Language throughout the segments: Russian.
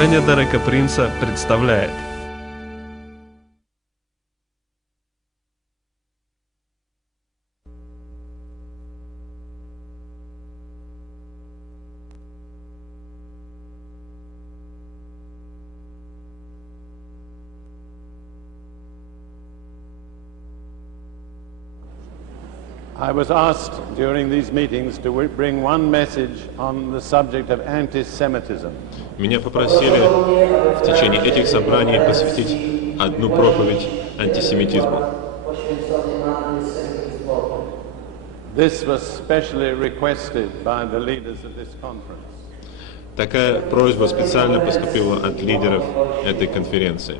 Служение Дерека Принса представляет. I was asked during these meetings to bring one message on the subject of anti-Semitism. Меня попросили в течение этих собраний посвятить одну проповедь антисемитизму. This was specially requested by the leaders of this conference. Такая просьба специально поступила от лидеров этой конференции.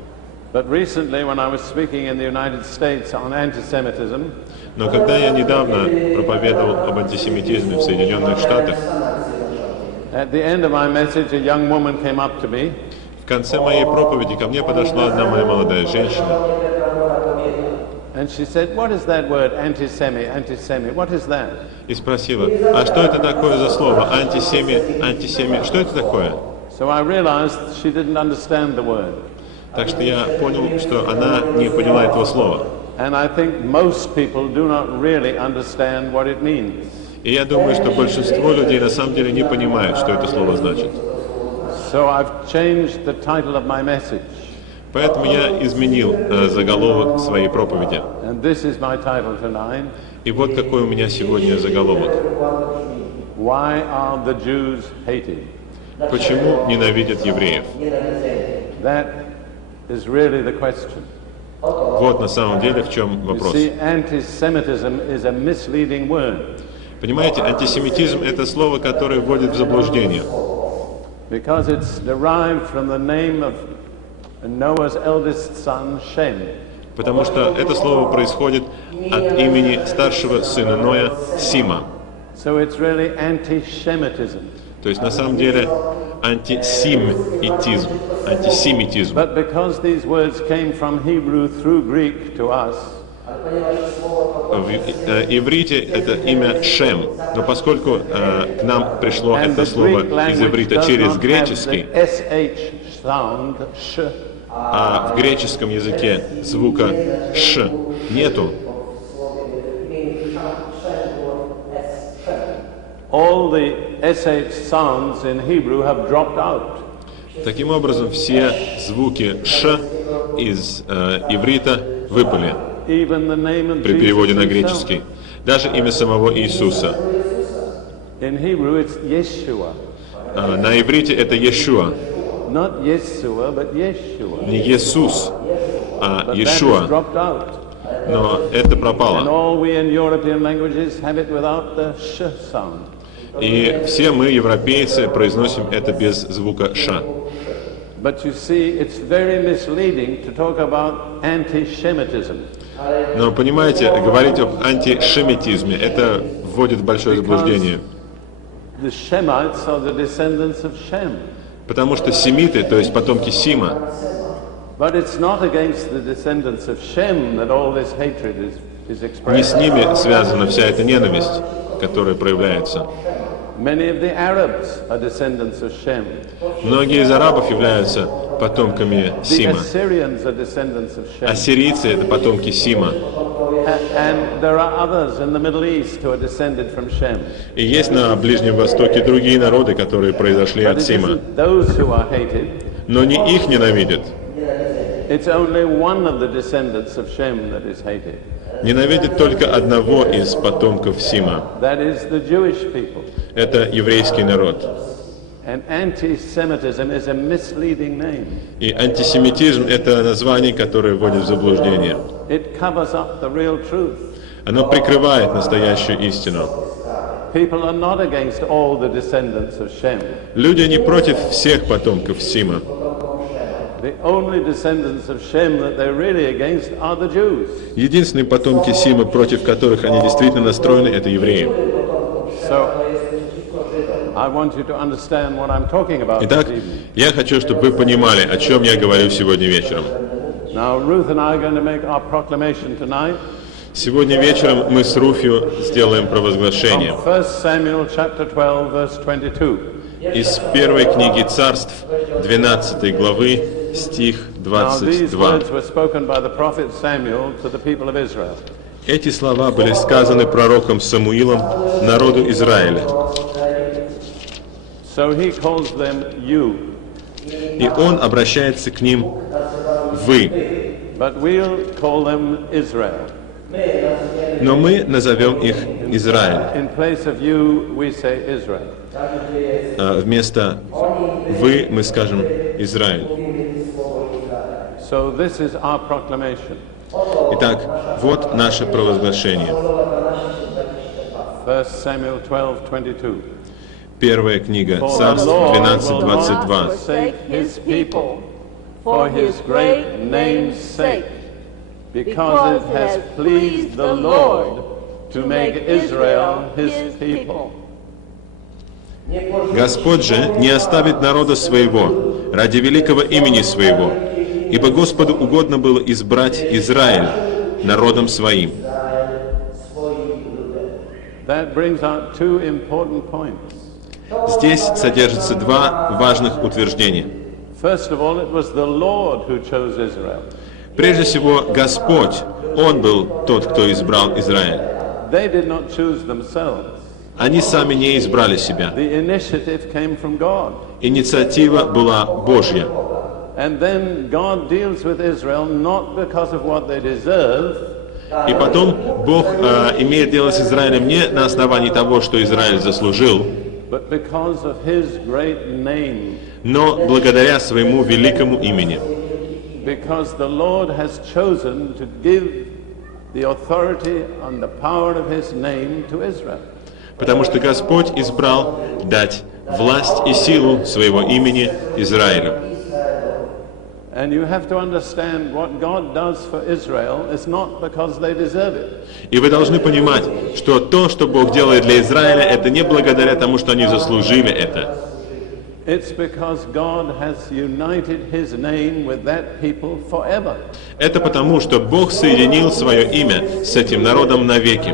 But recently, when I was speaking in the United States on anti-Semitism, Но когда я недавно проповедовал об антисемитизме в Соединенных Штатах, at the end of my message, a young woman came up to me. В конце моей проповеди ко мне подошла одна моя молодая женщина. And she said, "What is that word, anti-Semi, anti-Semi? What is that?" И спросила, а что это такое за слово? Антисеми, что это такое? So I realized she didn't understand the word. Так что я понял, что она не поняла этого слова. And I think most people do not really understand what it means. И я думаю, что большинство людей на самом деле не понимают, что это слово значит. So I've changed the title of my message. Поэтому я изменил заголовок своей проповеди. And this is my title tonight. И вот какой у меня сегодня заголовок. Why are the Jews hated? Почему ненавидят евреев? That is really the question. Вот на самом деле в чем You вопрос. see, anti-Semitism is a misleading word. Понимаете, антисемитизм — это слово, которое вводит в заблуждение. Because it's derived from the name of Noah's eldest son, Shem. Потому что это слово происходит от имени старшего сына Ноя, Сима. So it's really anti-Shemitism. То есть на самом деле антисемитизм. But because these words came from Hebrew through Greek to us, В иврите это имя Шем, но поскольку к нам пришло and это the слово Greek из language иврита does через not have греческий, the SH sound, sh. а в греческом языке звука Ш нету, All the SH sounds in Hebrew have dropped out. таким образом все звуки Ш из иврита выпали Even the name of при переводе на Jesus греческий. himself. Даже имя самого Иисуса. In Hebrew it's Yeshua. На иврите это Иешуа. Not Yeshua, but Yeshua. Не Иисус, а But that has Иешуа. dropped out. Но это And пропало. all we in European languages have it without the sh sound. И все мы, европейцы, произносим это без звука Ш. But you see, it's very misleading to talk about anti-Shemitism. Но понимаете, говорить об антишемитизме, это вводит в большое заблуждение. The Shemites are the descendants of Shem. Потому что семиты, то есть потомки Сима, But it's not against the descendants of Shem that all this hatred is не с expressed. ними связана вся эта ненависть, которая проявляется. Many of the Arabs are descendants of Shem. Многие из арабов являются потомками The Сима. Assyrians are descendants of Shem. Ассирийцы — это потомки Сима. And there are others in the Middle East who are descended from Shem. И есть на Ближнем Востоке другие народы, которые произошли But от it Сима. isn't those who are hated. Но не их ненавидят. It's only one of the descendants of Shem that is hated. Ненавидят только одного из потомков Сима. That is the Jewish people. Это еврейский народ. And anti-Semitism is a misleading name. И антисемитизм — это название, которое вводит в заблуждение. It covers up the real truth. Оно прикрывает настоящую истину. People are not against all the descendants of Shem. Люди не против всех потомков Сима. The only descendants of Shem that they're really against are the Jews. Единственные потомки Сима, против которых они действительно настроены, это евреи. So I want you to understand what I'm talking about Итак, this evening. я хочу, чтобы вы понимали, о чем я говорю сегодня вечером. Now Ruth and I are going to make our proclamation tonight. Сегодня вечером мы с Руфью сделаем From провозглашение 1 Samuel chapter 12 verse 22. из первой книги Царств, 12 главы, стих Now these 22. words were spoken by the prophet Samuel to the people of Israel. Эти слова были сказаны пророком Самуилом народу Израиля. So he calls them you. И он обращается к ним «вы». But we'll call them Israel. Но мы назовем их Израиль. In place of you, we say Israel. Вместо «вы» мы скажем «Израиль». So this is our proclamation. Итак, вот наше провозглашение. 1 Samuel 12:22. Первая книга Царств, 12:22. forsake his people for his great name's sake, because it has pleased the Lord to make Israel his people. Господь же не оставит народа своего ради великого имени своего, ибо Господу угодно было избрать Израиль народом своим. That brings out two important points. Здесь содержится два важных утверждения. First of all, it was the Lord who chose Israel. Прежде всего, Господь, Он был тот, кто избрал Израиль. They did not choose themselves. Они сами не избрали себя. The initiative came from God. Инициатива была Божья. And then God deals with Israel not because of what they deserve, И потом Бог имеет дело с Израилем не на основании того, что Израиль заслужил, but because of his great name. но благодаря своему великому имени. Because the Lord has chosen to give the authority and the power of his name to Israel. Потому что Господь избрал дать власть и силу своего имени Израилю. And you have to understand what God does for Israel is not because they deserve it. И вы должны понимать, что то, что Бог делает для Израиля, это не благодаря тому, что они заслужили это. It's because God has united his name with that people forever. Это потому, что Бог соединил свое имя с этим народом навеки.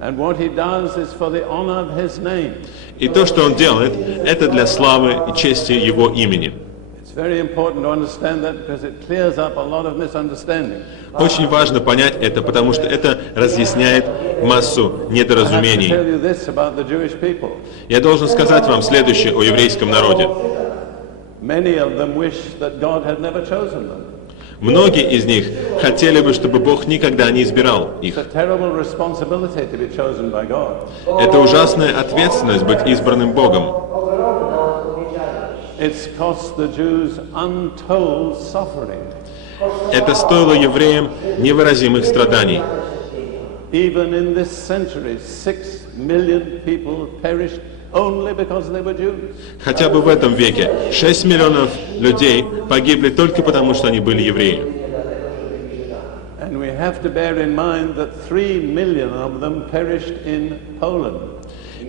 And what he does is for the honor of his name. И то, что Он делает, это для славы и чести Его имени. It's very important to understand that because it clears up a lot of misunderstanding. Очень важно понять это, потому что это разъясняет массу I have to недоразумений. tell you this about the Jewish people. Я должен сказать вам следующее о еврейском народе. Many of them wish that God had never chosen them. Многие из них хотели бы, чтобы Бог никогда не избирал их. It's a terrible responsibility to be chosen by God. Это ужасная ответственность быть избранным Богом. It's cost the Jews untold suffering. Это стоило евреям невыразимых страданий. Even in this century, 6 million people perished only because they were Jews. Хотя бы в этом веке 6 миллионов людей погибли только потому, что они были евреи. And we have to bear in mind that 3 million of them perished in Poland.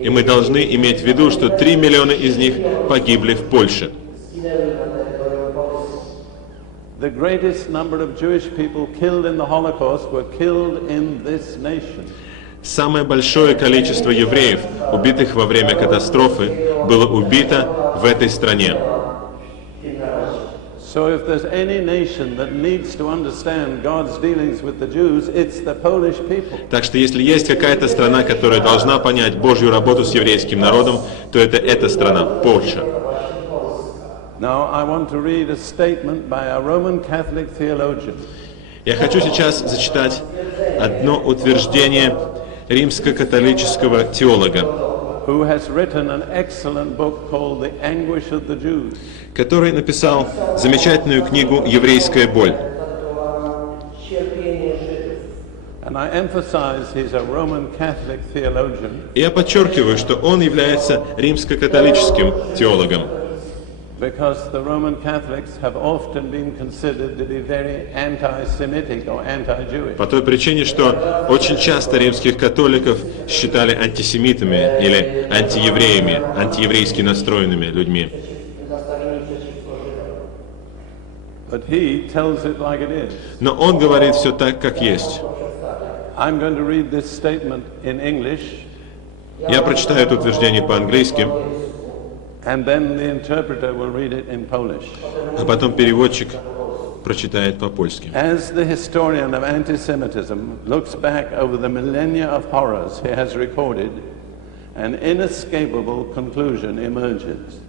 И мы должны иметь в виду, что 3 миллиона из них погибли в Польше. The greatest number of Jewish people killed in the Holocaust were killed in this nation. Самое большое количество евреев, убитых во время катастрофы, было убито в этой стране. So if there's any nation that needs to understand God's dealings with the Jews, it's the Polish people. Так что если есть какая-то страна, которая должна понять Божью работу с еврейским народом, то это эта страна, Польша. Now I want to read a statement by a Roman Catholic theologian. Я хочу сейчас зачитать одно утверждение римско-католического теолога, Who has written an excellent book called The Anguish of the Jews. который написал замечательную книгу «Еврейская боль». And I emphasize he's a Roman Catholic theologian И я подчеркиваю, что он является римско-католическим теологом, because the Roman Catholics have often been considered to be very anti-Semitic or anti-Jewish. по той причине, что очень часто римских католиков считали антисемитами или антиевреями, антиеврейски настроенными людьми. But he tells it like it is. Но он говорит все так, как есть. I'm going to read this statement in English, Я прочитаю это утверждение по-английски, And then the interpreter will read it in Polish. А потом переводчик прочитает по-польски. As the historian of anti-Semitism looks back over the millennia of horrors he has recorded, an inescapable conclusion emerges.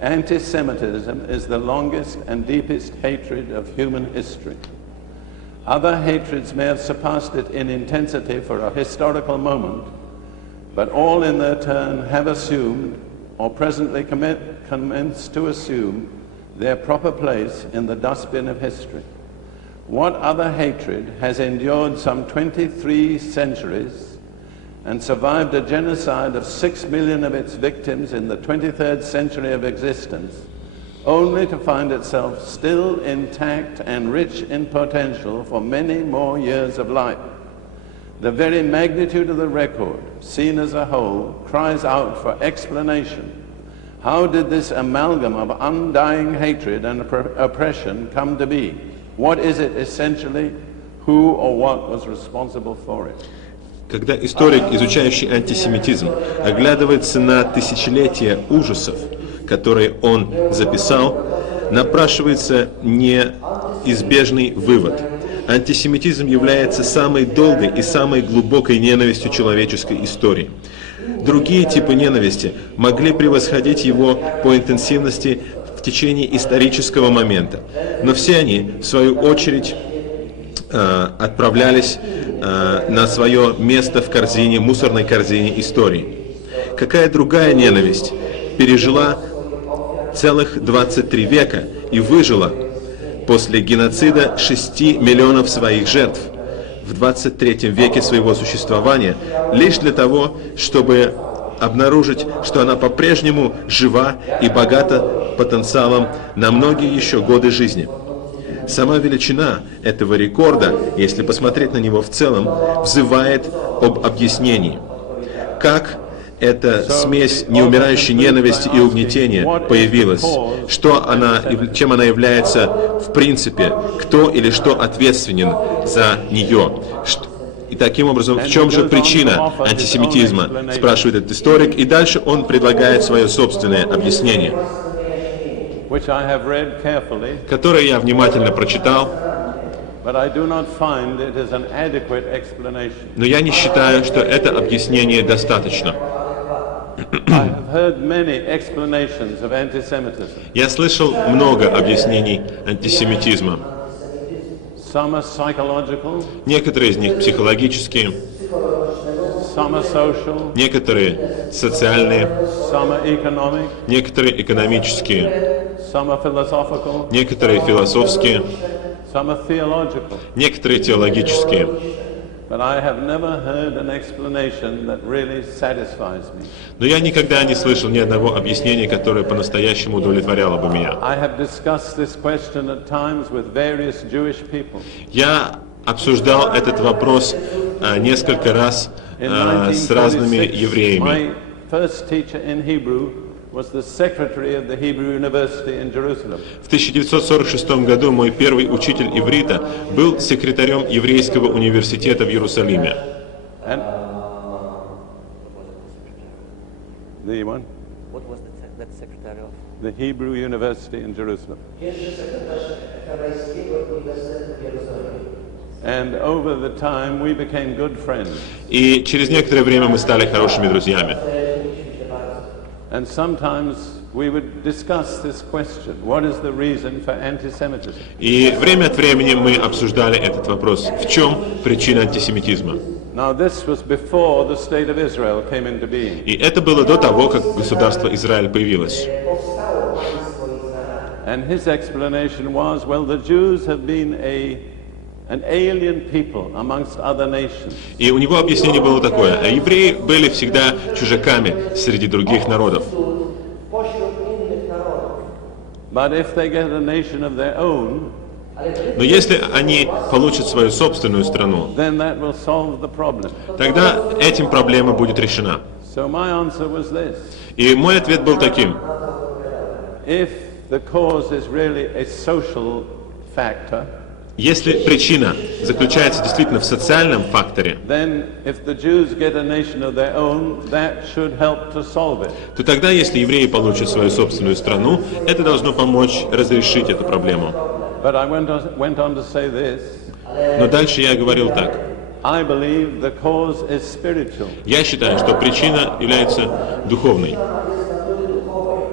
Anti-Semitism is the longest and deepest hatred of human history. Other hatreds may have surpassed it in intensity for a historical moment, but all in their turn have assumed, or presently commence to assume, their proper place in the dustbin of history. What other hatred has endured some 23 centuries and survived a genocide of 6 million of its victims in the 23rd century of existence, only to find itself still intact and rich in potential for many more years of life? The very magnitude of the record, seen as a whole, cries out for explanation. How did this amalgam of undying hatred and oppression come to be? What is it essentially? Who or what was responsible for it? Когда историк, изучающий антисемитизм, оглядывается на тысячелетия ужасов, которые он записал, напрашивается неизбежный вывод. Антисемитизм является самой долгой и самой глубокой ненавистью человеческой истории. Другие типы ненависти могли превосходить его по интенсивности в течение исторического момента, но все они, в свою очередь, отправлялись на свое место в корзине, мусорной корзине истории. Какая другая ненависть пережила целых 23 века и выжила после геноцида 6 миллионов своих жертв в 23 веке своего существования, лишь для того, чтобы обнаружить, что она по-прежнему жива и богата потенциалом на многие еще годы жизни. Сама величина этого рекорда, если посмотреть на него в целом, взывает об объяснении. Как эта смесь неумирающей ненависти и угнетения появилась, чем она является в принципе, кто или что ответственен за нее. И таким образом, в чем же причина антисемитизма, спрашивает этот историк, и дальше он предлагает свое собственное объяснение, которое я внимательно прочитал, но я не считаю, что это объяснение достаточно. Я слышал много объяснений антисемитизма. Некоторые из них психологические, некоторые социальные, некоторые экономические, некоторые философские, некоторые теологические. Но я никогда не слышал ни одного объяснения, которое по-настоящему удовлетворяло бы меня. Я обсуждал этот вопрос несколько раз с разными евреями. В 1946 году мой первый учитель иврита был секретарем еврейского университета в Иерусалиме. И через некоторое время мы стали хорошими друзьями. And sometimes we would discuss this question: what is the reason for anti-Semitism? И время от времени мы обсуждали этот вопрос: в чем причина антисемитизма? Now this was before the state of Israel came into being. И это было до того, как государство Израиль появилось. And his explanation was, well, the Jews have been an alien people amongst other nations. И у него объяснение было такое: а евреи были всегда чужаками среди других народов. But if they get a nation of their own, но если они получат свою собственную страну, then that will solve the problem. Тогда этим проблема будет решена. So my answer was this: и мой ответ был таким: if the cause is really a social factor, Если причина заключается действительно в социальном факторе, then if the Jews get a nation of their own, that should help to solve it. то тогда, если евреи получат свою собственную страну, это должно помочь разрешить эту проблему. But I went on to say this. Но дальше я говорил так. I believe the cause is spiritual. Я считаю, что причина является духовной.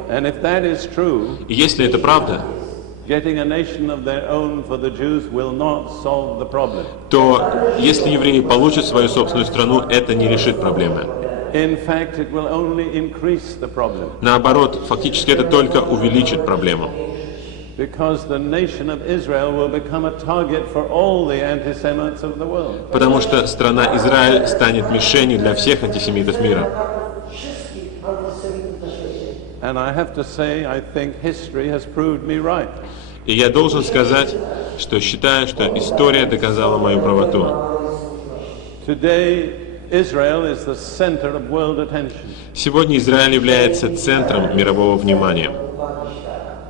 And if that is true, И если это правда, getting a nation of their own for the Jews will not solve the problem. то если евреи получат свою собственную страну, это не решит проблемы. In fact, it will only increase the problem. Наоборот, фактически это только увеличит проблему. Because the nation of Israel will become a target for all the anti-Semites of the world. Потому что страна Израиль станет мишенью для всех антисемитов мира. And I have to say, I think history has proved me right. И я должен сказать, что считаю, что история доказала мою правоту. Today, Israel is the center of world attention. Сегодня Израиль является центром мирового внимания.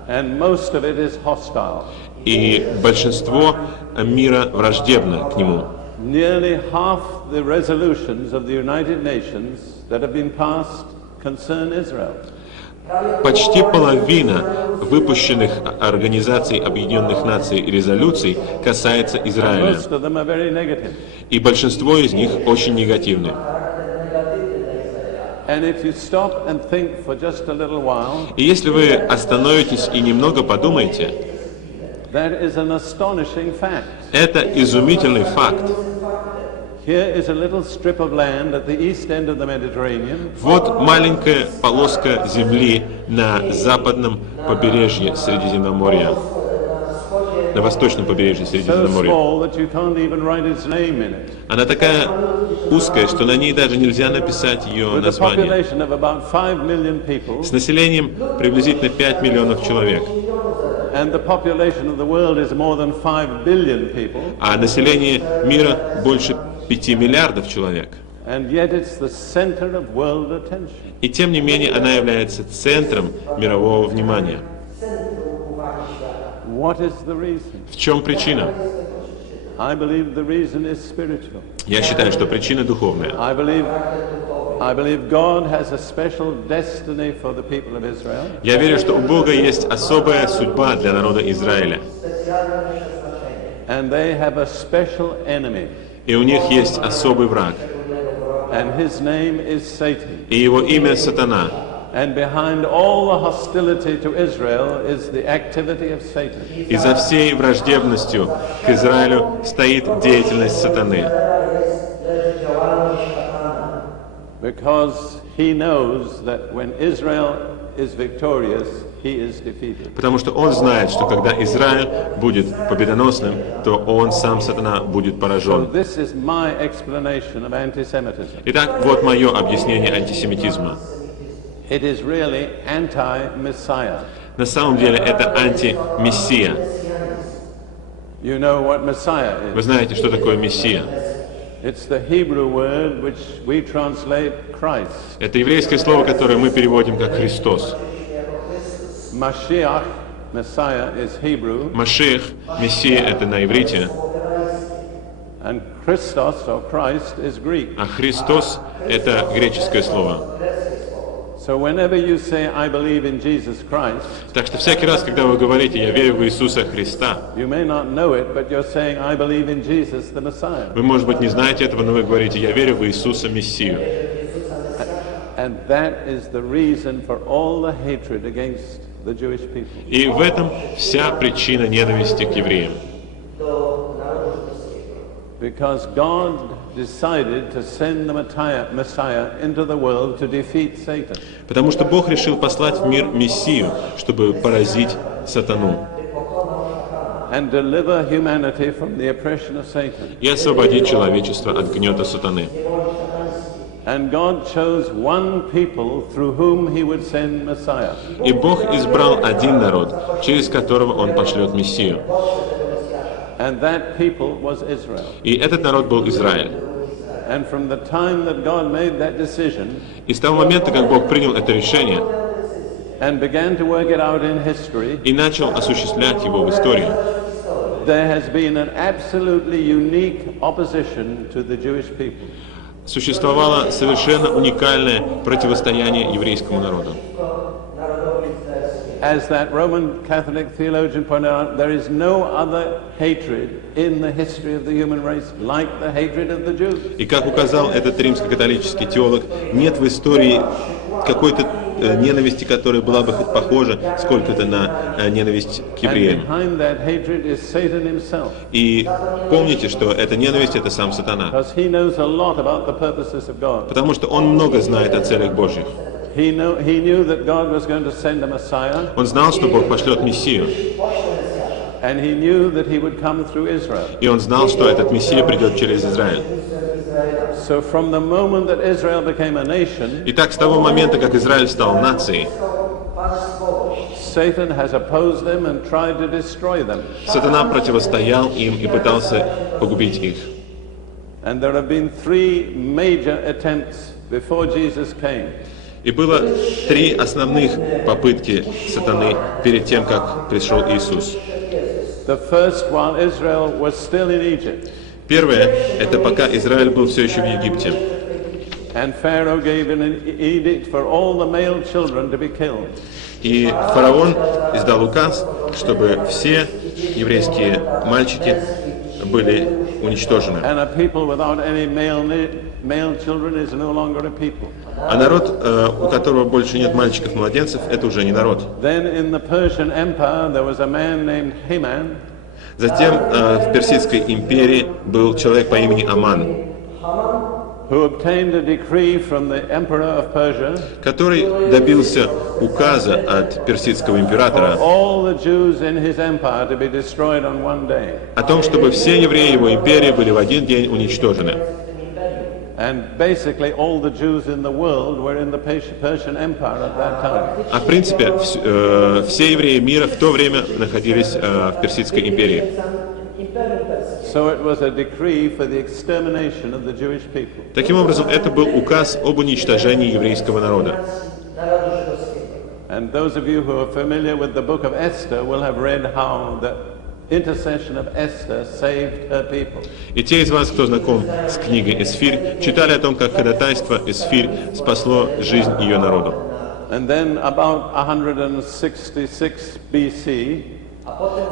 And most of it is hostile. И большинство мира враждебно к нему. Nearly half the resolutions of the United Nations that have been passed concern Israel. Почти половина выпущенных Организацией Объединенных Наций резолюций касается Израиля. Most of them are very negative. И большинство из них очень негативны. And if you stop and think for just a little while, И если вы остановитесь и немного подумаете, that is an astonishing fact. это изумительный факт. Here is a little strip of land at the east end of the Mediterranean. Вот маленькая полоска земли на западном побережье Средиземноморья, на восточном побережье So Средиземноморья. small that you can't even write its name in it. Она такая узкая, что на ней даже нельзя написать ее With a название. population of about 5 million people, С населением приблизительно 5 миллионов человек, and the population of the world is more than 5 billion people, а население мира больше 5 миллиардов человек. and yet it's the center of world attention. И тем не менее она является центром мирового внимания. What is the reason? В чем причина? I believe the reason is spiritual. Я считаю, что причина духовная. I believe God has a special destiny for the people of Israel. Я верю, что у Бога есть особая судьба для народа Израиля. And they have a special enemy. И у них есть особый враг. And his name is Satan. И его имя Сатана. And behind all the hostility to Israel is the activity of Satan. И за всей враждебностью к Израилю стоит деятельность Сатаны. Because he knows that when Israel is victorious, he is defeated. Потому что он знает, что когда Израиль будет победоносным, то он сам, Сатана, будет So поражен. this is my explanation of anti-Semitism. Итак, вот мое объяснение антисемитизма. It is really anti-Messiah. На самом деле это антимессия. You know what Messiah Вы is. знаете, что такое Мессия? It's the Hebrew word which we translate Christ. Это еврейское слово, которое мы переводим как Христос. Mashiach, Messiah, is Hebrew, Машиах, Мессия — это на иврите, and Christos, or Christ, is Greek. а Христос — это греческое слово. So whenever you say, I believe in Jesus Christ, Так что всякий раз, когда вы говорите «Я верю в Иисуса Христа», you may not know it, but you're saying, I believe in Jesus, the Messiah. вы, может быть, не знаете этого, но вы говорите «Я верю в Иисуса Мессию». And that is the reason for all the hatred against the Jewish people. И в этом вся причина ненависти к евреям. Because God decided to send the Messiah into the world to defeat Satan. Потому что Бог решил послать в мир Мессию, чтобы поразить Сатану And deliver humanity from the oppression of Satan. и освободить человечество от гнета Сатаны. And God chose one people through whom he would send Messiah. И Бог избрал один народ, через которого Он пошлет Мессию. And that people was Israel. И этот народ был Израиль. And from the time that God made that decision И с того момента, как Бог принял это решение and began to work it out in history, и начал осуществлять его в истории, there has been an absolutely unique opposition to the Jewish people. Существовало совершенно уникальное противостояние еврейскому народу. As that Roman Catholic theologian pointed out, there is no other hatred in the history of the human race like the hatred of the Jews. И как указал этот римско-католический теолог, нет в истории какой-то ненависти, которая была бы похожа сколько-то на ненависть к евреям. And behind that hatred is Satan himself. И помните, что эта ненависть — это сам сатана. Because he knows a lot about the purposes of God. Потому что он много знает о целях Божьих. He knew that God was going to send a Messiah. Он знал, что Бог пошлет Мессию. And he knew that he would come through Israel. И он знал, что этот Мессия придет через Израиль. So from the moment that Israel became a nation, Итак, с того момента, как Израиль стал нацией, Satan has opposed them and tried to destroy them. сатана противостоял им и пытался погубить их. And there have been three major attempts before Jesus came. И было три основных попытки сатаны перед тем, как пришел Иисус. The first, while Israel was still in Egypt, Первое — это пока Израиль был все еще в Египте. and Pharaoh gave an edict for all the male children to be killed. И фараон издал указ, чтобы все еврейские мальчики были уничтожены. And a people without any male children is no longer a people. А народ, у которого больше нет мальчиков-младенцев, это уже не народ. Then in the Persian Empire there was a man named Haman. Затем в Персидской империи был человек по имени Аман, Who obtained a decree from the emperor of Persia который добился указа от персидского for императора all the Jews in his empire to be destroyed on one day. о том, чтобы все евреи его империи были в один день уничтожены. And basically all the Jews in the world were in the Persian Empire at that time. А в принципе все евреи мира в то время находились в Персидской империи. So it was a decree for the extermination of the Jewish people. Таким образом, это был указ об уничтожении еврейского народа. And those of you who are familiar with the book of Esther will have read how the intercession of Esther saved her people. И те из вас, кто знаком с книгой Эсфирь, читали о том, как ходатайство Эсфирь спасло жизнь ее народу. And then about 166 BC,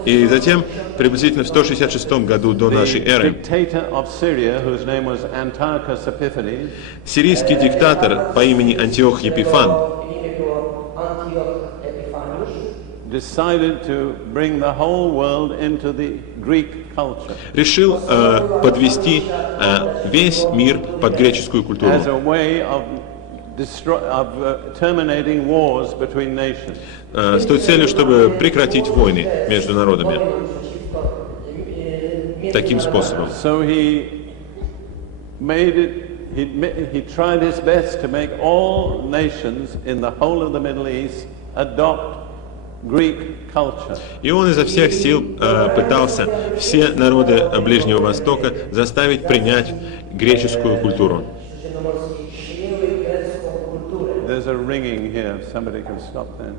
И затем, приблизительно в 166 году до нашей the эры, dictator of Syria, whose name was Antiochus Epiphanes, сирийский диктатор по имени Антиох Епифан decided to bring the whole world into the Greek culture решил подвести весь мир под греческую культуру as a way of terminating wars between nations. с той целью, чтобы прекратить войны между народами таким способом. So he tried his best to make all nations in the whole of the Middle East adopt Greek culture. И он изо всех сил пытался все народы Ближнего Востока заставить принять греческую культуру. There's a ringing here. If somebody can stop that.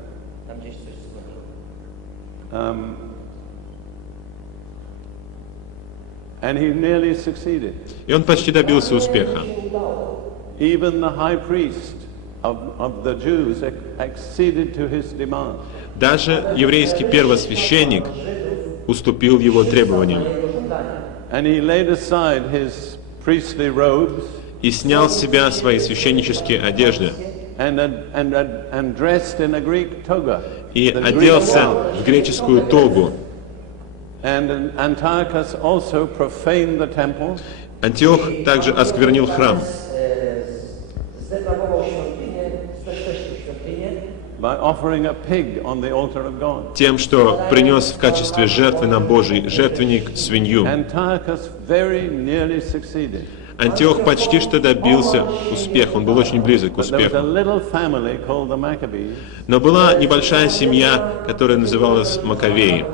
And he nearly succeeded. И он почти добился успеха. Even the high priest of the Jews acceded to his demand. Даже еврейский первосвященник уступил его требованиям And he laid aside his priestly robes и снял с себя свои священнические одежды and dressed in a Greek toga. и the Greek оделся gown. в греческую тогу. And Antiochus also profaned the temple Антиох также осквернил храм by offering a pig on the altar of God. тем, что принес в качестве жертвы на Божий жертвенник свинью. Antiochus very nearly succeeded. Антиох почти что добился успеха, он был очень близок к But there was a успеху. little family called the Maccabees Но была небольшая семья, которая называлась Маковеи,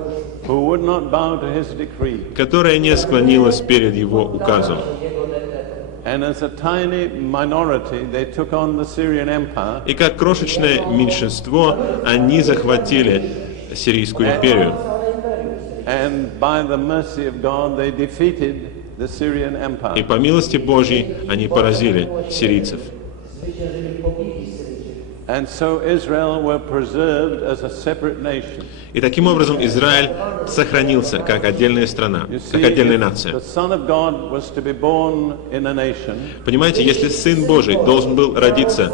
who would not bow to his decree. которая не склонилась перед его указом. And as a tiny minority, they took on the Syrian Empire И как крошечное меньшинство они захватили Сирийскую империю. And by the mercy of God, they defeated the Syrian И Empire. по милости Божьей они поразили сирийцев. And so Israel were preserved as a separate nation. И таким образом Израиль сохранился как отдельная страна, You как see, отдельная if нация. the Son of God was to be born in a nation, Понимаете, если Сын Божий должен был родиться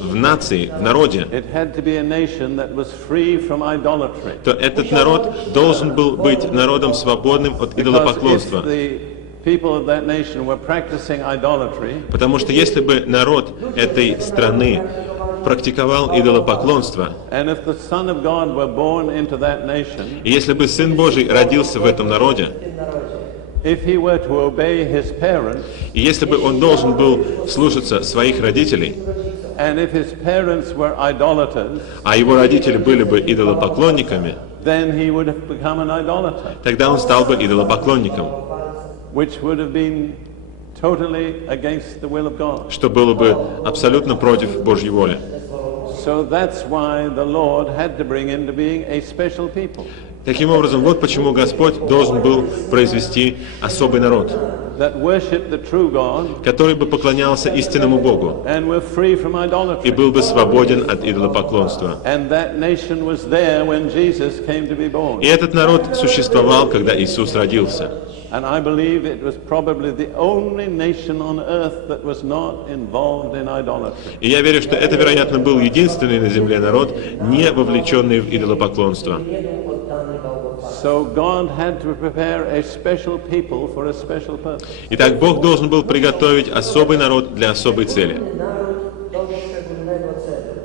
в нации, в народе, it had to be a nation that was free from idolatry. то этот народ должен был быть народом свободным от Because if идолопоклонства. the people of that nation were practicing idolatry, Потому что если бы народ этой страны практиковал идолопоклонство, and if the Son of God were born into that nation, и если бы Сын Божий родился в этом народе, if he were to obey his parents, и если бы он должен был слушаться своих родителей, and if his parents were idolaters, а его родители были бы идолопоклонниками, then he would have become an idolater, тогда он стал бы идолопоклонником, which would have been totally against the will of God. что было бы абсолютно против Божьей воли. So that's why the Lord had to bring into being a special people Таким образом, вот почему Господь должен был произвести особый народ, that worship the true God который бы поклонялся истинному Богу and were free from и idolatry. был бы свободен от идолопоклонства. And that nation was there when Jesus came to be born. И этот народ существовал, когда Иисус родился. And I believe it was probably the only nation on earth that was not involved in idolatry. И я верю, что это, вероятно, был единственный на земле народ, не вовлеченный в идолопоклонство. So God had to prepare a special people for a special purpose. Итак, Бог должен был приготовить особый народ для особой цели.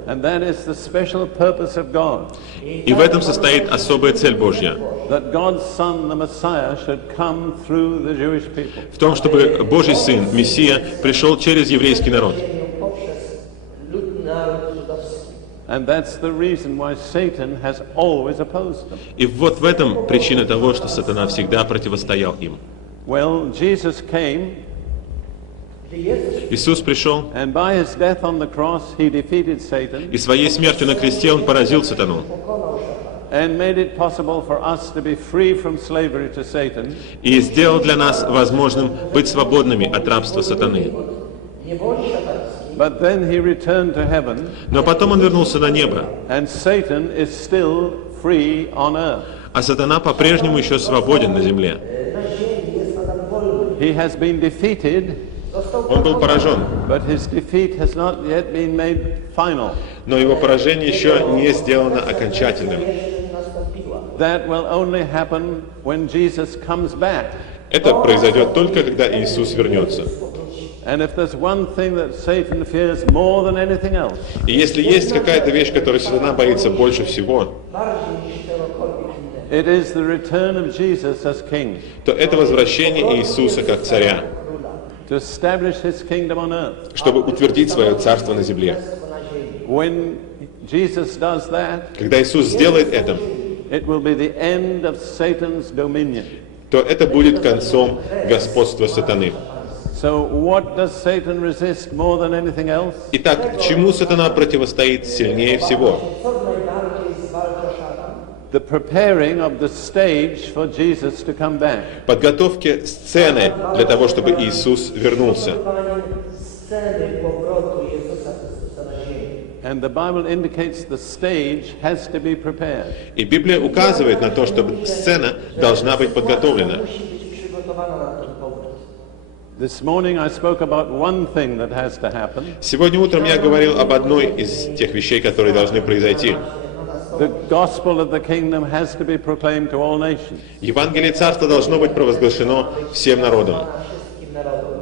And that is the special purpose of God, И в этом состоит особая цель Божья. that God's Son, the Messiah, should come through the Jewish people. В том, чтобы Божий Сын, Мессия, пришел через еврейский народ. And that's the reason why Satan has always opposed them. И вот в этом причина того, что сатана всегда противостоял им. Well, Jesus came, Иисус пришел, and by his death on the cross, he defeated Satan и своей смертью на кресте он поразил сатану. and made it possible for us to be free from slavery to Satan И сделал для нас возможным быть свободными от рабства сатаны. But then he returned to heaven, Но потом он вернулся на небо, and Satan is still free on earth. а сатана по-прежнему еще свободен на земле. He has been defeated, Он был поражен, but his defeat has not yet been made final. но его поражение еще не сделано окончательным. That will only happen when Jesus comes back. Это произойдет только, когда Иисус вернется. And if there's one thing that Satan fears more than anything else, И если есть какая-то вещь, которой сатана боится больше всего, it is the return of Jesus as King, то это возвращение Иисуса как царя, to establish his kingdom on earth. чтобы утвердить свое царство на земле. When Jesus does that, Когда Иисус сделает это, it will be the end of Satan's dominion. то это будет концом господства сатаны. So what does Satan resist more than anything else? Итак, чему сатана противостоит сильнее всего? The preparing of the stage for Jesus to come back. Подготовке сцены для того, чтобы Иисус вернулся. And the Bible indicates the stage has to be prepared. И Библия указывает на то, что сцена должна быть подготовлена. This morning I spoke about one thing that has to happen. Сегодня утром я говорил об одной из тех вещей, которые должны произойти. The gospel of the kingdom has to be proclaimed to all nations. Евангелие Царства должно быть провозглашено всем народам.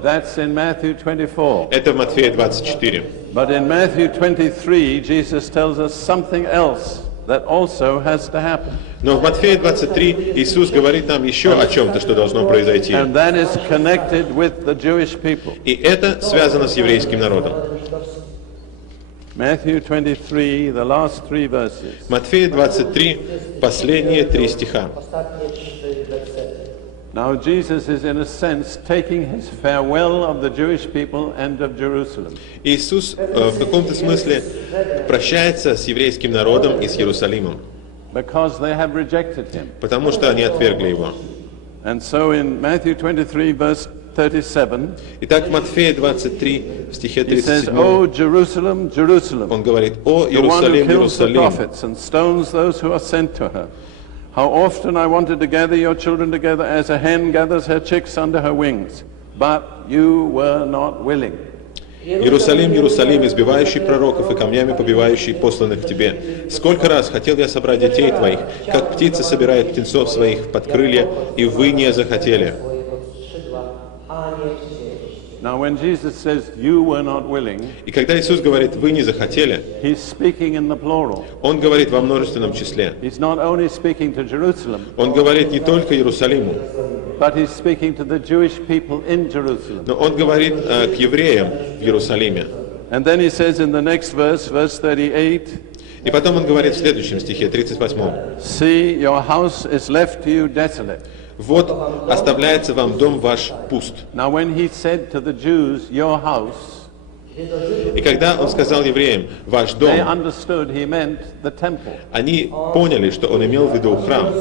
That's in Matthew 24. Это в Матфея 24. But in Matthew 23, Jesus tells us something else that also has to happen. Но в Матфея 23 Иисус говорит нам еще о чем-то, что должно произойти. And that is connected with the Jewish people. И это связано с еврейским народом. Matthew 23, the last three verses. Матфея 23, последние 3 стиха. Now Jesus is in a sense taking his farewell of the Jewish people and of Jerusalem. Иисус в каком-то смысле прощается с еврейским народом и с Иерусалимом. because they have rejected him. потому что они отвергли его. And so in Matthew 23, verse 37, Итак, в Матфея 23, в стихе he says, 37, "O Jerusalem, Jerusalem, он говорит: «О, the one who Иерусалим, kills the Иерусалим, prophets and stones those who are sent to her. How often I wanted to gather your children together as a hen gathers her chicks under her wings, but you were not willing." Иерусалим, Иерусалим, избивающий пророков и камнями побивающий посланных к тебе. Сколько раз хотел я собрать детей твоих, как птица собирает птенцов своих под крылья, и вы не захотели. Now when Jesus says you were not willing, И когда Иисус говорит: «Вы не захотели», he's speaking in the plural. Он говорит во множественном числе. He's not only speaking to Jerusalem, Он говорит не только Иерусалиму, but he's speaking to the Jewish people in Jerusalem. но Он говорит к евреям в Иерусалиме. And then he says in the next verse, verse 38, И потом Он говорит в следующем стихе, 38. "See, your house is left to you desolate." «Вот оставляется вам дом ваш пуст». Now when he said to the Jews, "your house," И когда Он сказал евреям «ваш дом», they understood he meant the temple, они поняли, что Он имел в виду храм,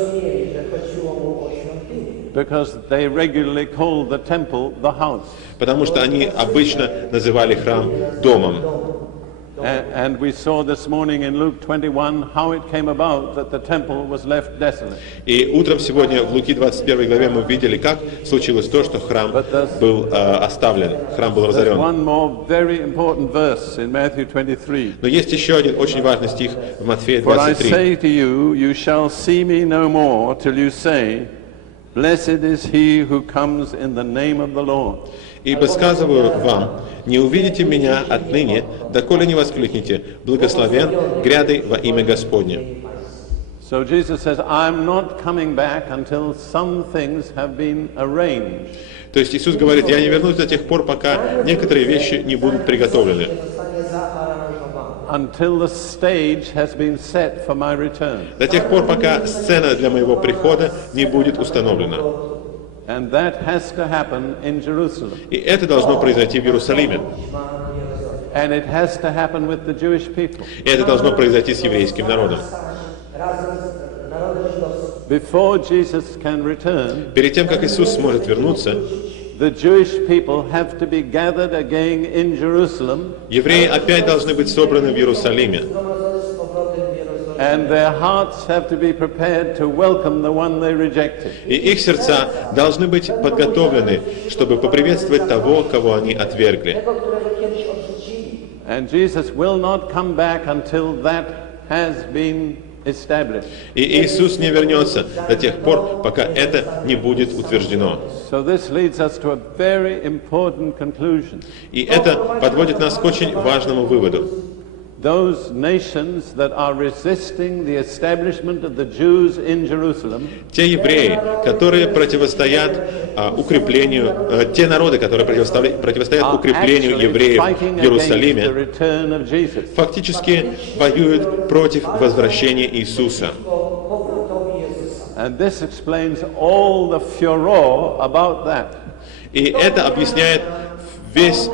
because they regularly called the temple the house. потому что они обычно называли храм домом. And we saw this morning in Luke 21 how it came about that the temple was left desolate. И утром сегодня в Луки 21 главе мы видели, как случилось то, что храм был оставлен, храм был There's разорен. one more very important verse in Matthew 23. Но есть еще один очень важный стих в Матфея "For I 23. say to you, you shall see me no more till you say, Blessed is he who comes in the name of the Lord." «Ибо сказываю вам, не увидите меня отныне, доколе не воскликнете: благословен грядой во имя Господне». So Jesus says, "I'm not coming back until some things have been arranged." То есть Иисус говорит: «Я не вернусь до тех пор, пока некоторые вещи не будут приготовлены, Until the stage has been set for my return. до тех пор, пока сцена для моего прихода не будет установлена». And that has to happen in Jerusalem. И это должно произойти в Иерусалиме. And it has to happen with the Jewish people. И это должно произойти с еврейским народом. Before Jesus can return, Перед тем, как Иисус сможет вернуться, the Jewish people have to be gathered again in Jerusalem, евреи опять должны быть собраны в Иерусалиме. and their hearts have to be prepared to welcome the one they rejected. И их сердца должны быть подготовлены, чтобы поприветствовать того, кого они отвергли. And Jesus will not come back until that has been established. И Иисус не вернется до тех пор, пока это не будет утверждено. So this leads us to a very important conclusion. И это подводит нас к очень важному выводу. Those nations that are resisting the establishment of the Jews in Jerusalem, Те евреи, которые противостоят укреплению, те народы, которые противостоят укреплению actually евреев fighting в against the Иерусалиме, return of Jesus. фактически воюют против возвращения Иисуса. And this explains all the furor about that. И это объясняет весь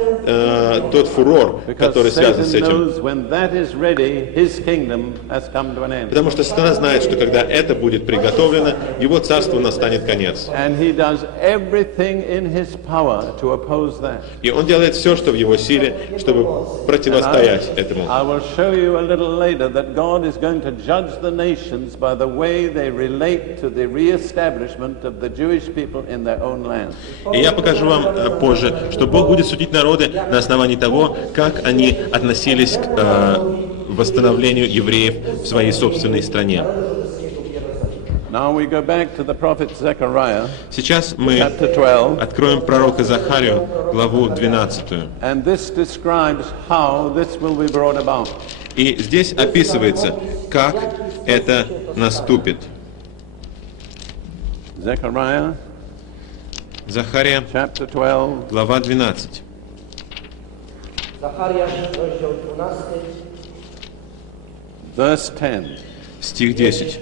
тот фурор, который Because связан с Satan этим. knows when that is ready, his kingdom has come to an end. Потому что сатана знает, что когда это будет приготовлено, его царству настанет конец. And he does everything in his power to oppose that. И он делает все, что в его силе, чтобы противостоять этому. I will show you a little later that God is going to judge the nations by the way they relate to the re-establishment of the Jewish people in their own land. И я покажу вам позже, что Бог будет судить народы на основании того, как они относились к восстановлению евреев в своей собственной стране. Now we go back to the prophet Zechariah, Сейчас мы chapter 12, откроем пророка Захарию, главу 12. and this describes how this will be brought about. И здесь описывается, как это наступит. Zechariah, Захария, chapter 12, глава 12. Zachariasz, rozdział 12, verse 10. Стих 10.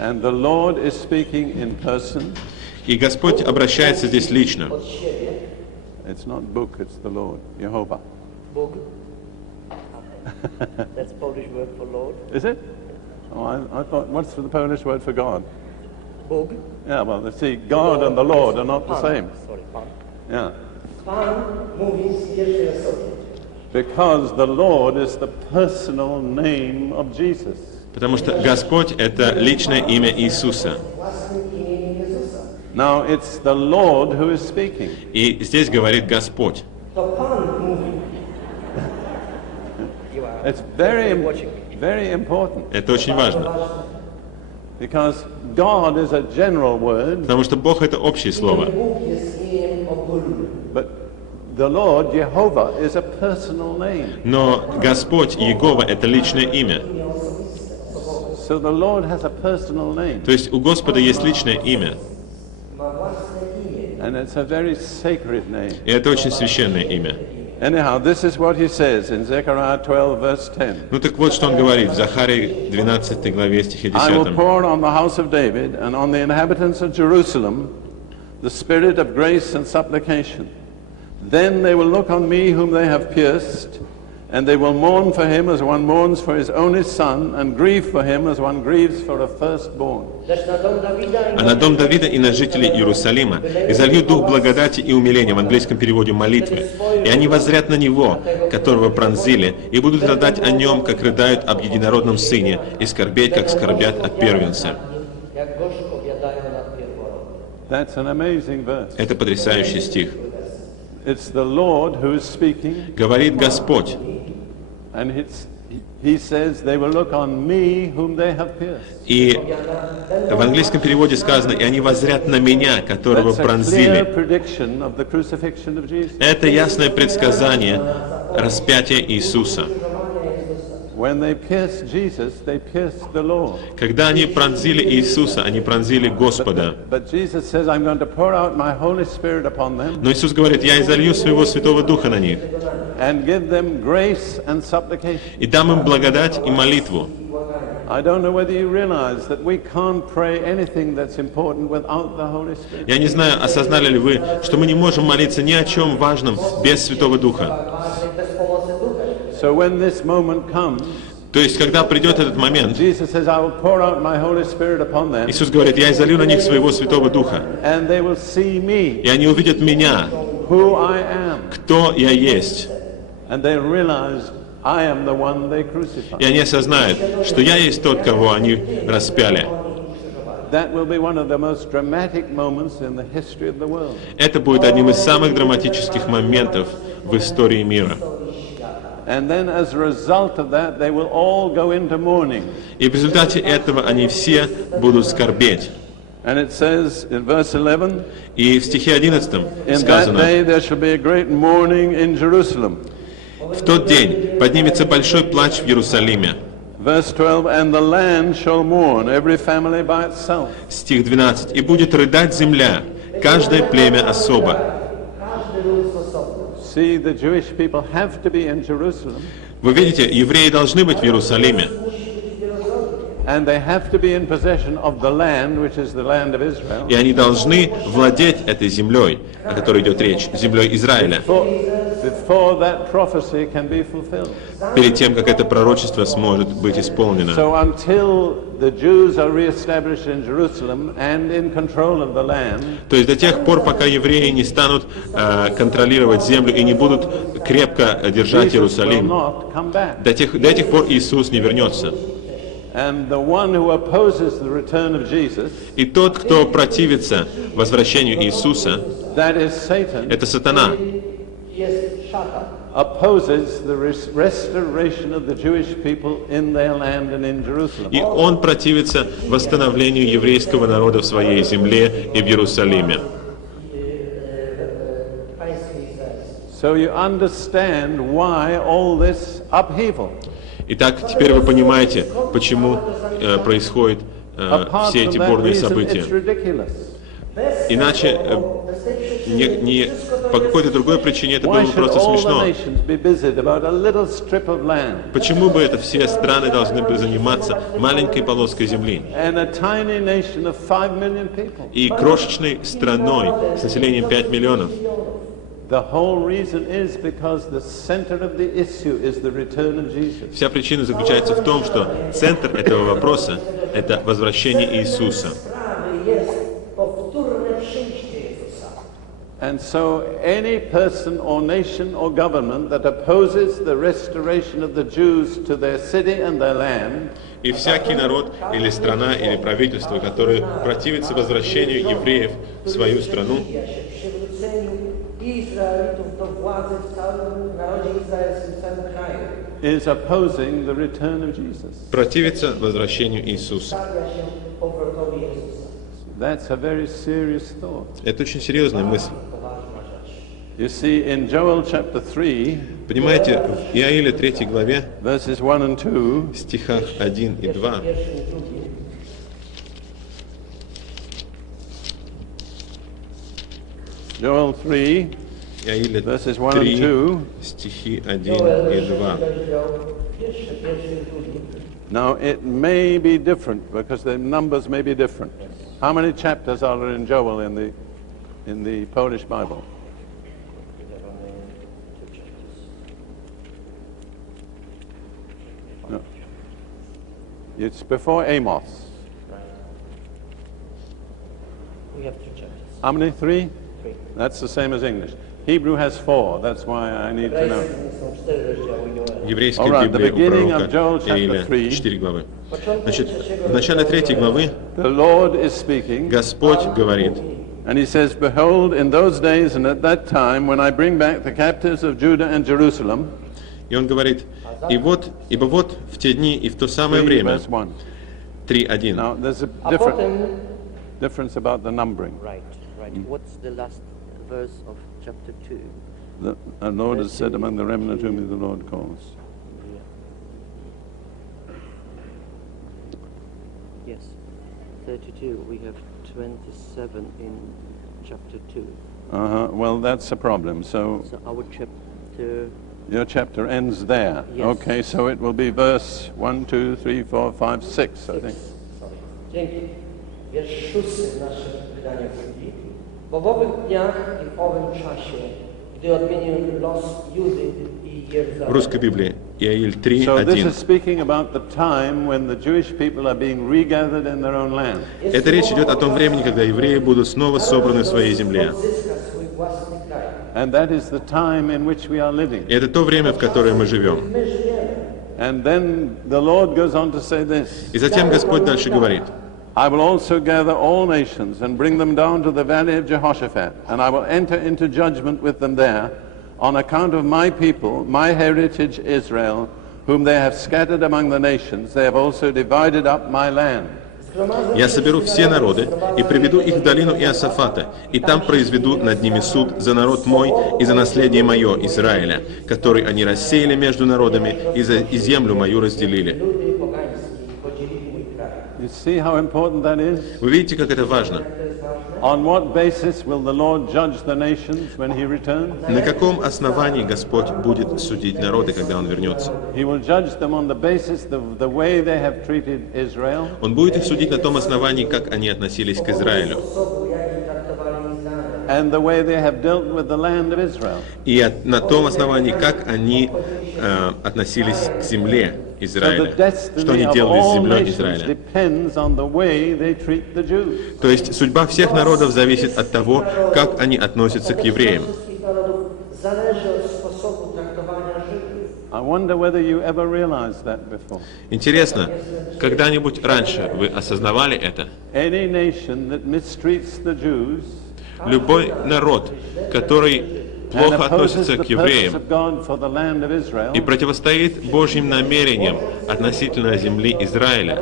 And the Lord is speaking in person. И Господь обращается здесь лично. od siebie, It's not book, it's the Lord, Jehovah. Bóg. That's Polish word for Lord. Is it? Oh, I thought, what's the Polish word for God? Bóg. Yeah, well, see, God and the Lord are not the same. Sorry, Pan. Yeah. Pan mówi z pierwszej osoby. Because the Lord is the personal name of Jesus. Потому что Господь — это личное имя Иисуса. Własnym imieniem Jezusa. Now, it's the Lord who is speaking. И здесь говорит Господь. To Pan mówi. It's very important. Это очень важно. Because God is a general word, Потому что Бог — это общее слово. Bóg jest imieniem ogólnym. but the Lord, Jehovah, is a personal name. Но Господь, Иегова — это личное имя. So the Lord has a personal name. То есть у Господа есть личное имя. Ma własne imię. And it's a very sacred name. И это очень священное имя. Anyhow, this is what he says in Zechariah 12, verse 10. Ну так вот, что он говорит в Захарии 12 главе стихе I will 10. pour on the house of David and on the inhabitants of Jerusalem the spirit of grace and supplication. Then they will look on me whom they have pierced, and they will mourn for him as one mourns for his only son, and grieve for him as one grieves for a firstborn. Lecz na dom Dawida А на дом Давида и на жителей Иерусалима изолью дух благодати и умиления, в английском переводе молитвы. И они воззрят на него, которого пронзили, и будут рыдать о нем, как рыдают об единородном сыне, и скорбеть, как скорбят о первенце. jak gorzko biadają nad pierworodnym. That's an amazing verse. Это потрясающий стих. It's the Lord who is speaking, Говорит Господь. and he says, they will look on me whom they have pierced. И в английском переводе сказано, и они воззрят на меня, которого That's a clear пронзили. prediction of the crucifixion of Jesus. Это ясное предсказание распятия Иисуса. When they pierced Jesus, they pierced the Lord. Когда они пронзили Иисуса, они пронзили Господа. But Jesus says, I'm going to pour out my Holy Spirit upon them Но Иисус говорит, я изолью своего Святого Духа на них and give them grace and supplication. и дам им благодать и молитву. I don't know whether you realize that we can't pray anything that's important without the Holy Spirit. Я не знаю, осознали ли вы, что мы не можем молиться ни о чем важном без Святого Духа. Bez pomocy Ducha. So when this moment comes, То есть, когда придет этот момент, Jesus says, I will pour out my Holy Spirit upon them, Иисус говорит, я изолью на них своего Святого Духа, and they will see me, и они увидят меня, who I am, кто я есть. and they realize I am the one they crucified. И они осознают, что я есть тот, кого они распяли. That will be one of the most dramatic moments in the history of the world. Это будет одним из самых драматических моментов в истории мира. And then as a result of that, they will all go into mourning. И в результате этого они все будут скорбеть. And it says in verse 11, И в стихе 11 in that сказано, day there shall be a great mourning in Jerusalem. в тот день поднимется большой плач в Иерусалиме. Verse 12, and the land shall mourn, every family by itself. Стих 12. И будет рыдать земля, каждое племя особо. Każdy lud osobno. See, the Jewish people have to be in Jerusalem, Вы видите, евреи должны быть в Иерусалиме. and they have to be in possession of the land, which is the land of Israel, И они должны владеть этой землей, о которой идет речь, землей Израиля, before that prophecy can be fulfilled. перед тем, как это пророчество сможет быть исполнено. So until the Jews are reestablished in Jerusalem and in control of the land, То есть до тех пор, пока евреи не станут контролировать землю и не будут крепко держать Jesus will Иерусалим, not come back. до этих пор Иисус не вернется. And the one who opposes the return of Jesus, И тот, кто противится возвращению Иисуса, that is Satan, это сатана. Jest szatan. opposes the restoration of the Jewish people in their land and in Jerusalem. И он противится восстановлению еврейского народа в своей земле и в Иерусалиме. Państwie izraelskim. So you understand why all this upheaval. Итак, теперь вы понимаете, почему происходят Apart все from эти that бурные reason, события. it's ridiculous. Иначе, по какой-то другой причине это было Why бы should просто all the смешно. nations be busied about a little strip of land Почему бы это все страны должны были заниматься маленькой полоской земли and a tiny nation of 5 million people? и крошечной страной с населением 5 миллионов? The whole reason is because the center of the issue is the return of Jesus. Вся причина заключается в том, что центр этого вопроса — это возвращение Иисуса. Sprawy jest powtórne przyjście Jezusa. And so any person or nation or government that opposes the restoration of the Jews to their city and their land И всякий народ, или страна, или правительство, которые противятся возвращению евреев в свою страну, Sprzeciwia się przywróceniu Izraelitów do władzy w całym narodzie izraelskim, w całym kraju. is opposing the return of Jesus. противится возвращению Иисуса. Stawia się powrotowi Jezusa. That's a very serious thought. Это очень серьезная мысль. Poważna rzecz. You see, in Joel chapter 3, Понимаете, в Иаиле 3 главе, verses 1 and 2, в стихах 1 и 2, Pierwszym i drugim. Joel 3, Иаиле verses 1 and 3, 2. стихи 1 Joel, и 6 2. rozdział, pierwszy i drugi. Now, it may be different because the numbers may be different. How many chapters are there in Joel in the Polish Bible? No. It's before Amos. We have 2 chapters. How many? 3? 3. That's the same as English. Hebrew has 4. That's why I need to know. Hebrajskim są 4 rozdziały Joela. В еврейской All right, the Библии у beginning of пророка Joel chapter Иаиля 3. 4 главы. Значит, в начале 3 главы The Lord is speaking, Господь говорит, and he says, "Behold, in those days and at that time, when I bring back the captives of Judah and Jerusalem," и он говорит, ибо вот в те дни и в то самое 3 время, verse 1. 3:1. Now, there's a A potem, difference about the numbering. Right. What's the last verse of chapter 2? The Lord has said, among the remnant whom the Lord calls. Yes. 32. We have 27 in chapter 2. Well, that's a problem. So So our chapter, your chapter ends there. Yes. Okay, so it will be verse 1, 2, 3, 4, 5, 6, I think. dzięki. Wiersz 6 w naszym wydaniu Biblii. Bo w owych dniach i w owym czasie, gdy odmienię los Judy i В Jerozolimy. русской Библии Иаиль So this 3:1. is speaking about the time when the Jewish people are being regathered in their own land. Это речь идет о том времени, когда евреи будут снова собраны в своей земле. Odzyska swój własny kraj. And that is the time in which we are living. И это то время, в которое мы живем. My żyjemy. And then the Lord goes on to say this, И затем Господь дальше говорит, I will also gather all nations and bring them down to the valley of Jehoshaphat, and I will enter into judgment with them there on account of my people, my heritage Israel, whom they have scattered among the nations. They have also divided up my land. «Я соберу все народы и приведу их в долину Иосафата, и там произведу над ними суд за народ мой и за наследие мое Израиля, который они рассеяли между народами и землю мою разделили». Ludy pogańskie podzielili mój kraj. You see how important that is? Вы видите, как это важно? To jest ważne. On what basis will the Lord judge the nations when he returns? На каком основании Господь будет судить народы, когда Он вернется? He will judge them on the basis of the way they have treated Israel, Он будет их судить на том основании, как они относились к Израилю, Sposobu, jaki traktowali Izrael. and the way they have dealt with the land of Israel. и на том основании, как они относились к земле So the Израиля, что destiny они of делали с all землей nations Израиля. depends on the way they treat the Jews. То есть судьба всех народов зависит от того, как они относятся к евреям. Wszystkich narodów zależy od sposobu traktowania Żydów. I wonder whether you ever realized that before. Интересно, когда-нибудь раньше вы осознавали это? Any nation that mistreats the Jews Любой народ, который and плохо opposes относится the к purpose евреям of God for the land of Israel и противостоит Божьим намерениям относительно земли Израиля,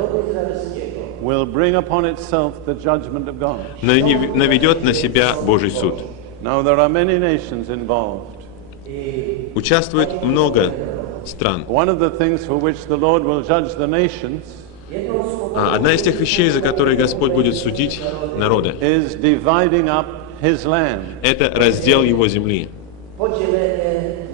will bring upon itself the judgment of God. наведет на себя Божий суд. Now there are many nations involved. Участвует много стран. One of the things for which the Lord will judge the nations Одна из тех вещей, за которые Господь будет судить народы, is dividing up his land. это раздел Его земли. Podzielenie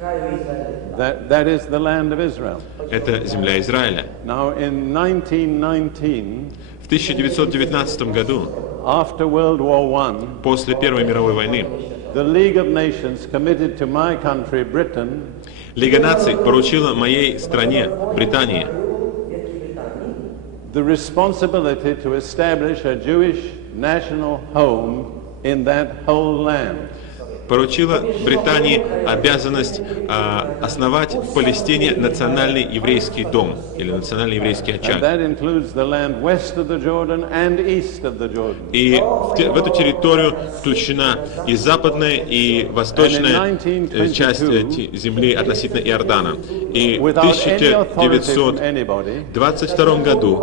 kraju Izraela. That is the land of Israel. Это земля Израиля. Now in 1919, В 1919 году, after World War I, после Первой мировой войны, the League of Nations committed to my country, Britain, Лига наций поручила моей стране, Британии, the responsibility to establish a Jewish national home in that whole land. поручила Британии обязанность основать в Палестине национальный еврейский дом или национальный еврейский And очаг. that includes the land west of the Jordan and east of the Jordan. И в эту территорию включена и западная, и восточная часть земли относительно Иордана. И в Without any authority from 1922 anybody, году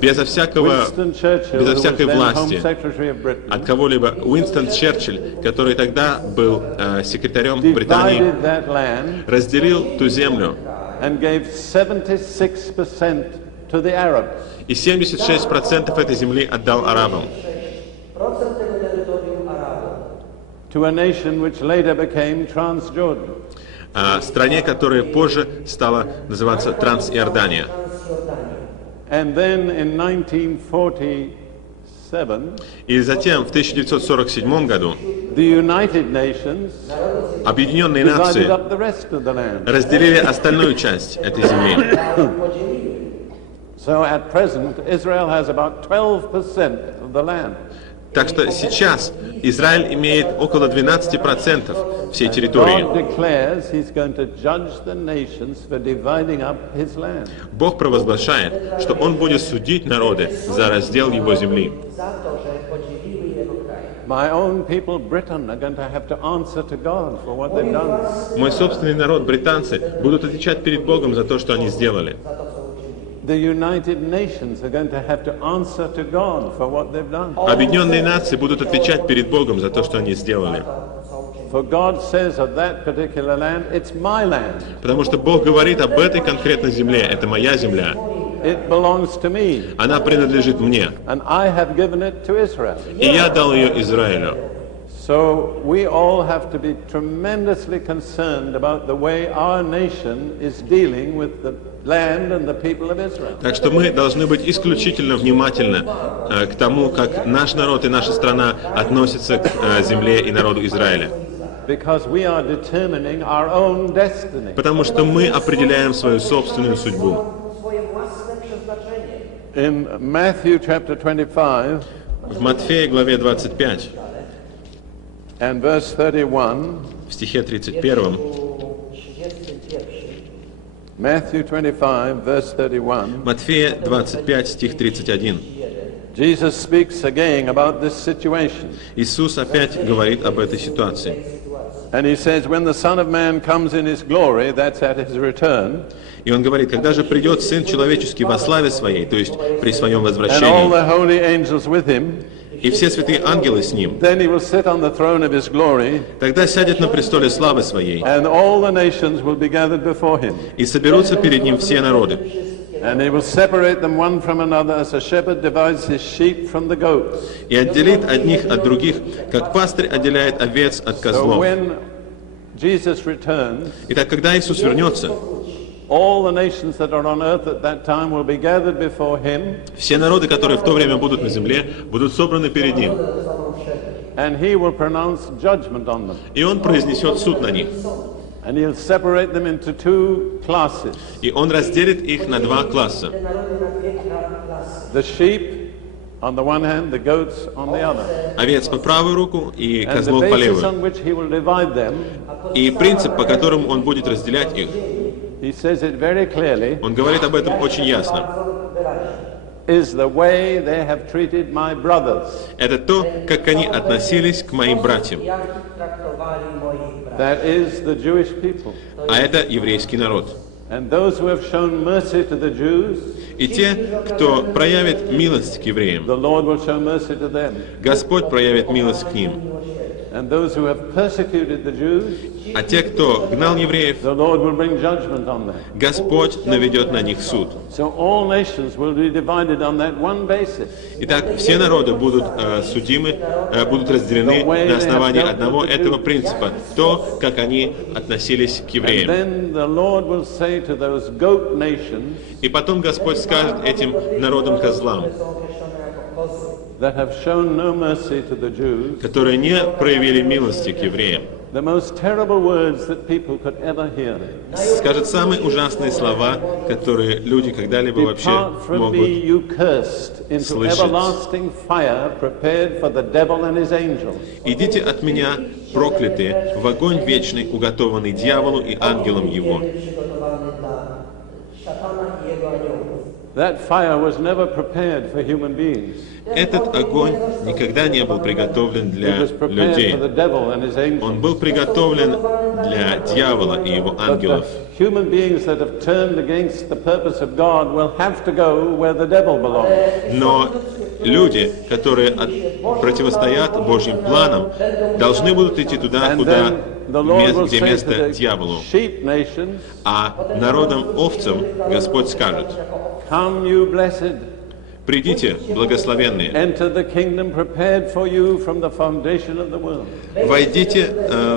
безо всякой Winston власти Secretary of Britain, от кого-либо, Уинстон Черчилль, который тогда был секретарем Британии, divided that land разделил ту землю, and gave 76% to the Arabs. и 76% этой земли отдал арабам. Procent tego terytorium Arabom. To a nation which later became Transjordan. Стране, которая позже стала называться Трансиордания. And then in 1947, И затем в 1947 году the United Nations Объединенные divided Нации up the rest of the land. разделили остальную часть этой земли. So at present, Israel has about 12% of the land. Так что сейчас Израиль имеет около 12% всей территории. God declares he's going to judge the nations for dividing up his land. Бог провозглашает, что Он будет судить народы за раздел Его земли. Za to, że podzieliły jego kraj. My own people, Britain, are going to have to answer to God for what they've done. Мой собственный народ, британцы, будут отвечать перед Богом за то, что они сделали. The United Nations are going to have to answer to God for what they've done. Объединенные нации будут отвечать перед Богом за то, что они сделали. For God says of that particular land, it's my land. Потому что Бог говорит об этой конкретной земле. Это моя земля. It belongs to me, Она принадлежит мне. and I have given it to Israel. И я дал ее Израилю. So we all have to be tremendously concerned about the way our nation is dealing with the land and the people of Israel. Так что мы должны быть исключительно внимательны к тому, как наш народ и наша страна относятся к земле и народу Израиля. Because we are determining our own destiny. Потому что мы определяем свою собственную судьбу. Swoje własne przeznaczenie. In Matthew chapter 25 В Матфея главе 25, and verse 31, в стихе 31, 31. Matthew 25, verse 31, Матфея 25, стих 31. Jesus speaks again about this situation. Иисус опять говорит об этой ситуации. And he says, when the Son of Man comes in his glory, that's at his return, И Он говорит, когда же придет Сын Человеческий во славе Своей, то есть при Своем and all возвращении, the holy angels with him, и все святые ангелы с Ним, then he will sit on the throne of his glory, тогда сядет на престоле славы Своей, and all the nations will be gathered before him. и соберутся перед Ним все народы. And he will separate them one from another as a shepherd divides his sheep from the goats. И отделит одних от других, как пастырь отделяет овец от So козлов. when Jesus returns, Итак, когда Иисус вернется, all the nations that are on earth at that time will be gathered before him, все народы, которые в то время будут на земле, будут собраны перед Ним. and he will pronounce judgment on them. И Он произнесет суд на них. And he'll separate them into two classes. И Он разделит их на два класса. The sheep on the one hand, the goats on the other. Овец по правую руку и And the козлов по basis левую. on which he will divide them, И принцип, по которому Он будет разделять их, he says it very clearly, Он говорит об этом очень ясно. is the way they have treated my brothers. Это то, как они относились к моим братьям. Jak traktowali moich braci. That is the Jewish people. А это еврейский народ. And those who have shown mercy to the Jews, И те, кто проявит милость к евреям, the Lord will show mercy to them. Господь проявит милость к ним. And those who have persecuted the Jews, А те, кто гнал евреев, the Lord will bring judgment on them. Господь наведет на них суд. So all nations will be divided on that one basis. Итак, все народы будут судимы, будут разделены на основании одного этого принципа. То, как они относились к And евреям. then the Lord will say to those goat nations, И потом Господь скажет этим народам-козлам: that have shown no mercy to the Jews, которые не проявили милости к евреям. the most terrible words that people could ever hear. Скажет самые ужасные слова, которые люди когда-либо вообще Depart from me, могут you cursed, into слышать. everlasting fire prepared for the devil and his angels. «Идите от меня, проклятые, в огонь вечный, уготованный дьяволу и ангелам его». That fire was never prepared for human beings. Этот огонь никогда не был приготовлен It для was prepared людей. for the devil and his angels. Он был приготовлен для дьявола и его But the ангелов. human beings that have turned against the purpose of God will have to go where the devil belongs. Но люди, которые противостоят Божьим планам, должны будут идти туда, And куда, then the Lord will где say to место the дьяволу. sheep nations, А народам-овцам Господь скажет: come you blessed, «Придите, благословенные, enter the kingdom prepared for you from the foundation of the world». войдите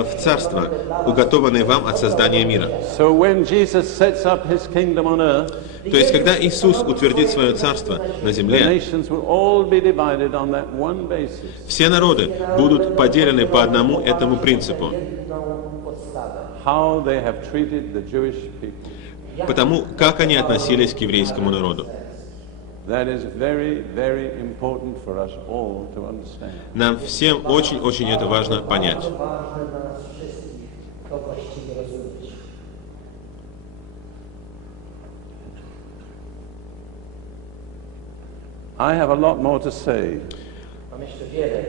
в царство, уготованное вам от создания мира». So when Jesus sets up his kingdom on earth, То есть, когда Иисус утвердит свое царство на the земле, nations will all be divided on that one basis. все народы будут поделены по одному этому принципу, How they have treated the Jewish people. потому как они относились к еврейскому народу. That is very, very important for us all to understand. Нам всем очень-очень это важно понять. I have a lot more to say,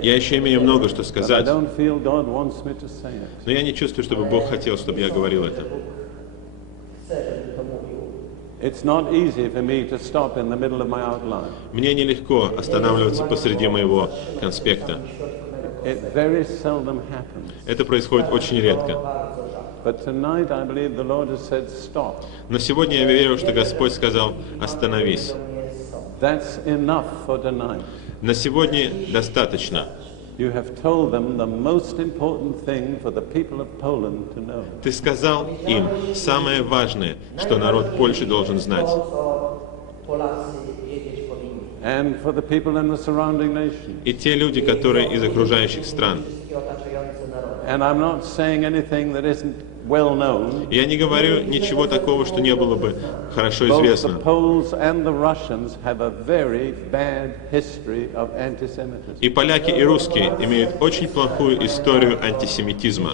Я еще имею много что but I сказать, don't feel God wants me to say it. но я не чувствую, чтобы Бог хотел, чтобы я говорил это. It's not easy for me to stop in the middle of my outline. Мне nелегко останавливаться посреди моего конспекта. It very seldom happens. Это происходит очень редко. But tonight I believe the Lord has said stop. Но сегодня я верю, что Господь сказал: «Остановись». That's enough for tonight. На сегодня достаточно. You have told them the most important thing for the people of Poland to know. Ты сказал им самое важное, что народ Польши должен знать. And for the people in the surrounding nations. И те люди, которые из окружающих стран. And I'm not saying anything that isn't well known. Я не говорю ничего такого, что не было бы хорошо Both the известно. Poles and the Russians have a very bad history of anti-Semitism. И поляки, и русские имеют очень плохую историю антисемитизма.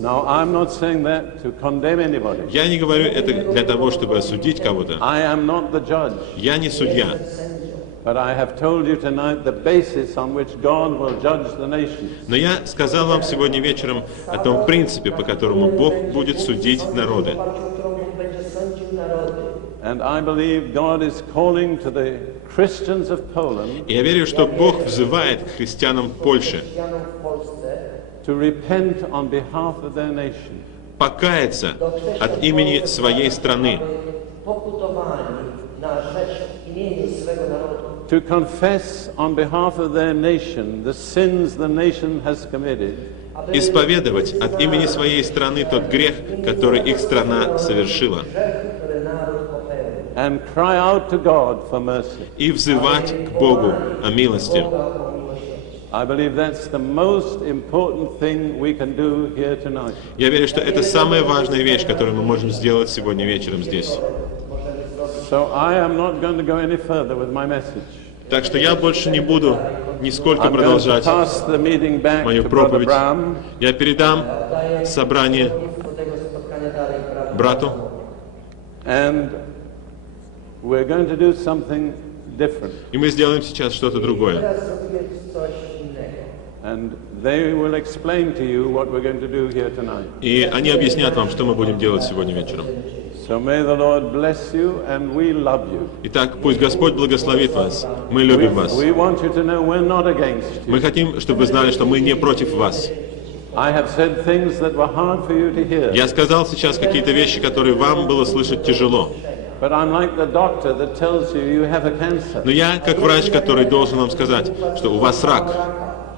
Now, I'm not saying that to condemn anybody. Я не говорю это для того, чтобы осудить кого-то. I am not the judge. Я не судья. But I have told you tonight the basis on which God will judge the nations. Но я сказал вам сегодня вечером о том принципе, по которому Бог будет судить народы. And I believe God is calling to the Christians of Poland И я верю, что Бог взывает к христианам Польши to repent on behalf of their nation. покаяться от имени своей страны, To confess on behalf of their nation the sins the nation has committed. исповедовать от имени своей страны тот грех, который их страна совершила, And cry out to God for mercy. и взывать к Богу о милости. I believe that's the most important thing we can do here tonight. Я верю, что это самая важная вещь, которую мы можем сделать сегодня вечером здесь. So I am not going to go any further with my message. Так что я больше не буду нисколько I'm going to продолжать pass the meeting back мою to Brother проповедь. Bram, Я передам собрание брату, and we're going to do something different. и мы сделаем сейчас что-то другое. And they will explain to you what we're going to do here tonight. И они объяснят вам, что мы будем делать сегодня вечером. So may the Lord bless you, and we love you. Итак, пусть Господь благословит вас. Мы любим вас. We want you to know we're not against you. Мы хотим, чтобы вы знали, что мы не против вас. I have said things that were hard for you to hear. Я сказал сейчас какие-то вещи, которые вам было слышать тяжело. But I'm like the doctor that tells you you have a cancer. Но я, как врач, который должен вам сказать, что у вас рак.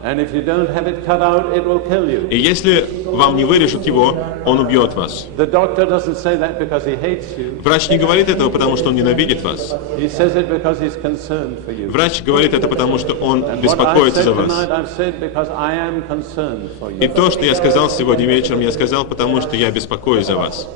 And if you don't have it cut out, it will kill you. И если вам не вырежут его, он убьет вас. The doctor doesn't say that because he hates you. Врач не говорит этого, потому что он ненавидит вас. He says it because he's concerned for you. Врач говорит это, потому что он беспокоится за вас. I've said because I am concerned for you. И то, что я сказал сегодня вечером, я сказал, потому что я беспокоюсь за вас.